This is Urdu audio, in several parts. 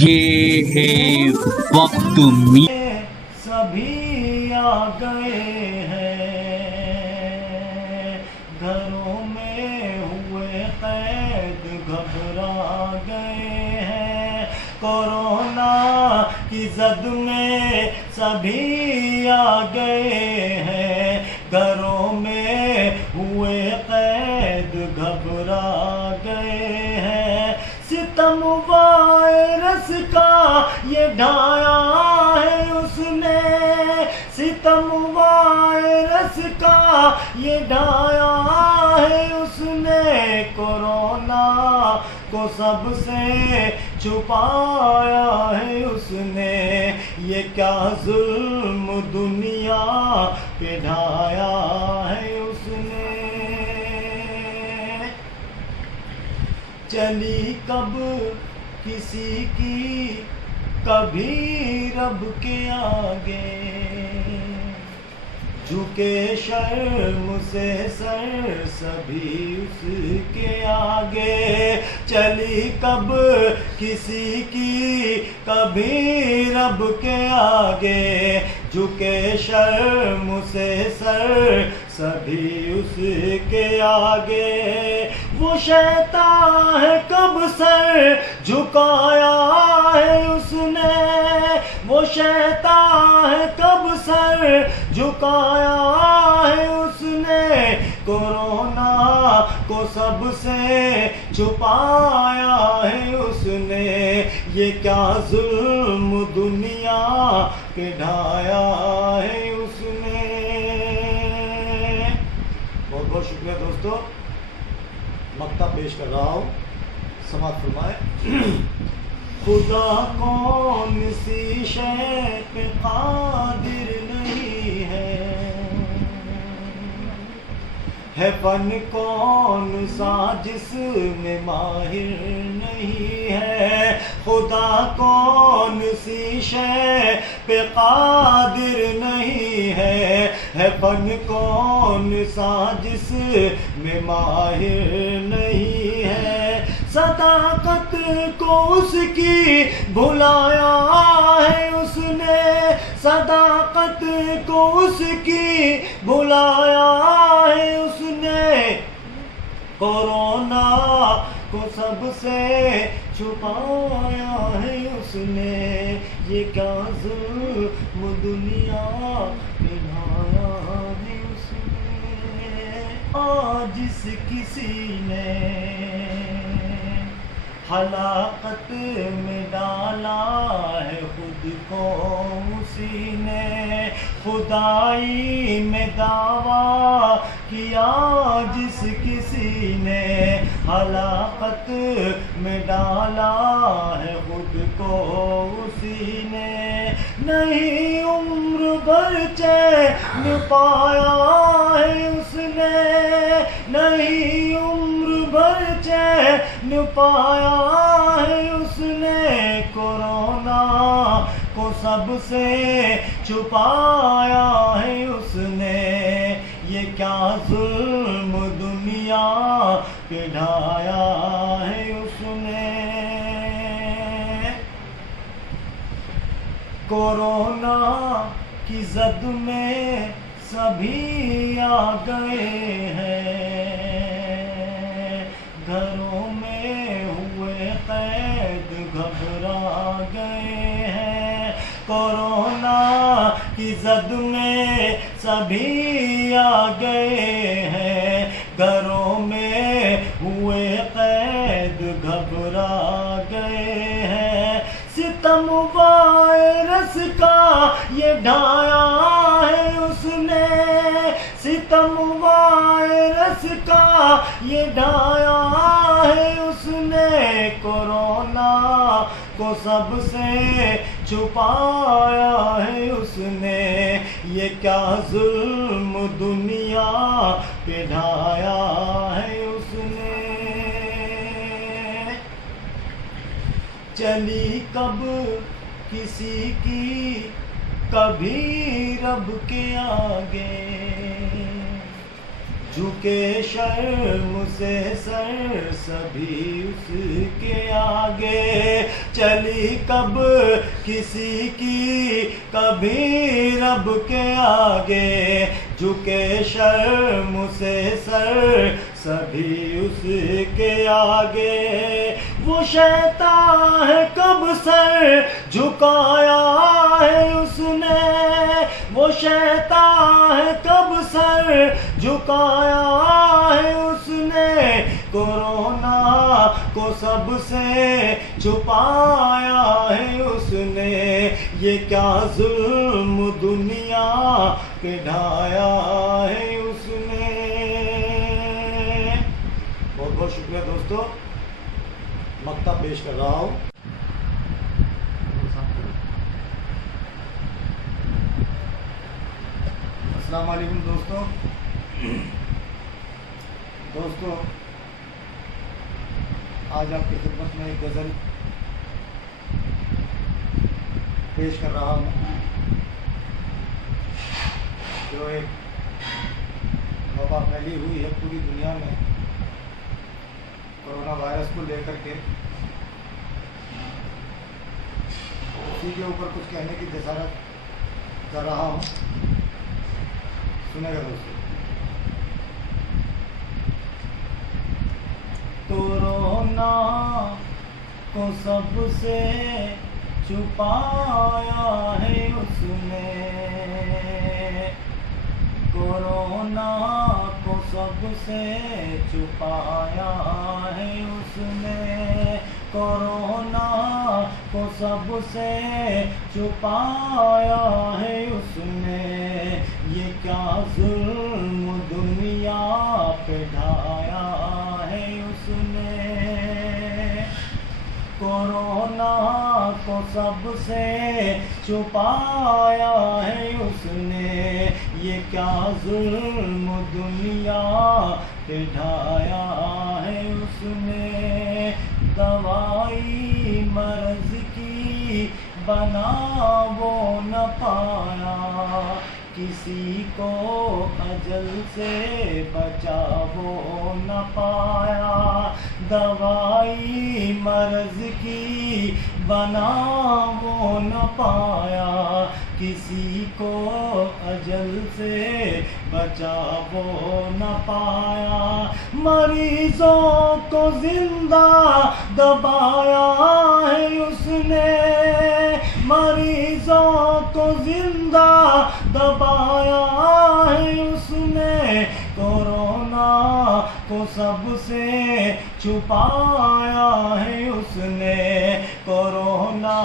یہ ہے وقت سبھی آ گئے ہیں، گھروں میں ہوئے قید گھبرا گئے ہیں، کورونا کی زد میں سبھی آ گئے ہیں، گھروں میں ہوئے قید گھبرا گئے ہیں، ستم وائرس کا یہ ڈھایا ہے اس نے، ستم وائرس کا یہ ڈھایا ہے اس نے، کورونا کو سب سے چھپایا ہے اس نے، یہ کیا ظلم دنیا پہ ڈھایا ہے اس نے، چلی کب کسی کی کبھی رب کے آگے، جھکے شرم سے سر سبھی اس کے آگے، چلی کب کسی کی کبھی رب کے آگے، جھکے شرم سے سر سبھی اس کے آگے، وہ شیطان ہے کب سر جھکایا ہے اس نے، وہ شیطان ہے کب سر جھکایا ہے اس نے، کورونا کو سب سے چھپایا ہے اس نے، یہ کیا ظلم دنیا پہ ڈھایا ہے اس نے۔ بہت بہت شکریہ دوستو، مقطع پیش کر رہا ہوں، سماعت فرمائے۔ خدا کون سی شے پہ قادر نہیں ہے فن کون سا جس میں ماہر نہیں ہے، خدا کون سی شے پہ قادر نہیں ہے فن کون سا جس میں ماہر نہیں ہے، صداقت کو اس کی بھلایا ہے اس نے، صداقت کو اس کی بھلایا ہے اس نے، کورونا کو سب سے چھپایا ہے اس نے، یہ کیا ظلم دنیا پہ ڈھایا ہے اس نے، آج جس کسی نے ہلاکت میں ڈالا ہے خود کو اسی نے، خدائی میں دعویٰ کیا جس کسی نے ہلاکت میں ڈالا ہے خود کو اسی نے، نہیں عمر بھر چین پایا ہے اس نے، نہیں عمر بھر چین پایا ہے اس نے، کورونا کو سب سے چھپایا ہے اس نے، یہ کیا ظلم دنیا پہ ڈھایا ہے اس نے، کورونا کی زد میں سبھی آ گئے ہیں، گھروں میں ہوئے قید گھبرا گئے ہیں، کورونا کی زد میں سبھی آ گئے ہیں، گھروں میں ہوئے قید گھبرا گئے ہیں، ستم وائرس کا یہ ڈھایا ہے اس نے، ستم وائرس کا یہ ڈھایا ہے اس نے، کورونا کو سب سے چھپایا ہے اس نے، یہ کیا ظلم دنیا پہ ڈھایا ہے اس نے، چلی کب کسی کی کبھی رب کے آگے، جھکے شرم سے سر سبھی اس کے آگے، چلی کب کسی کی کبھی رب کے آگے، جھکے شرم سے سر سبھی اس کے آگے، وہ شیطان ہے کب سر جھکایا ہے اس نے، وہ شیطان ہے کب سر جھکایا ہے اس نے، کورونا کو سب سے چھپایا ہے اس نے، یہ کیا ظلم دنیا پہ ڈھایا ہے اس نے۔ بہت بہت شکریہ دوستو، مقطع پیش کر رہا ہوں۔ السلام علیکم دوستو، آج آپ کی خدمت میں ایک غزل پیش کر رہا ہوں جو ایک وبا پھیلی ہوئی ہے پوری دنیا میں کورونا وائرس کو لے کر کے، اسی کے اوپر کچھ کہنے کی جسارت کر رہا ہوں، سنے گا دوستو۔ کورونا کو سب سے چھپایا ہے اس نے، کورونا کو سب سے چھپایا ہے اس نے، کورونا کو سب سے چھپایا ہے اس نے، یہ کیا ظلم دنیا پہ ڈھایا ہے اس نے، کورونا کو سب سے چھپایا ہے اس نے، یہ کیا ظلم دنیا پہ ڈھایا ہے اس نے، دوائی مرض کی بنا وہ نہ پایا، کسی کو اجل سے بچا وہ نہ پایا، دوائی مرض کی بنا وہ نہ پایا، کسی کو اجل سے بچا وہ نہ پایا، مریضوں کو زندہ دبایا ہے اس نے، مریضوں کو زندہ دبایا ہے اس نے، کورونا کو سب سے چھپایا ہے اس نے، کورونا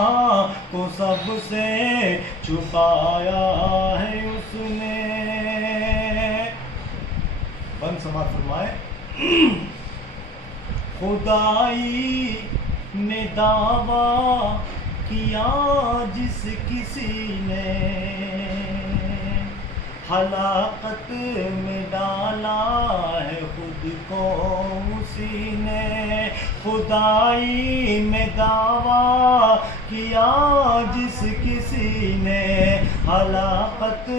کو سب سے چھپایا ہے اس نے۔ بند سماعت فرمائے۔ خدائی نے دعویٰ کیا جس کسی نے، ہلاکت میں ڈالا ہے خود کو اسی نے، خدائی میں دعویٰ کیا جس کسی نے، ہلاکت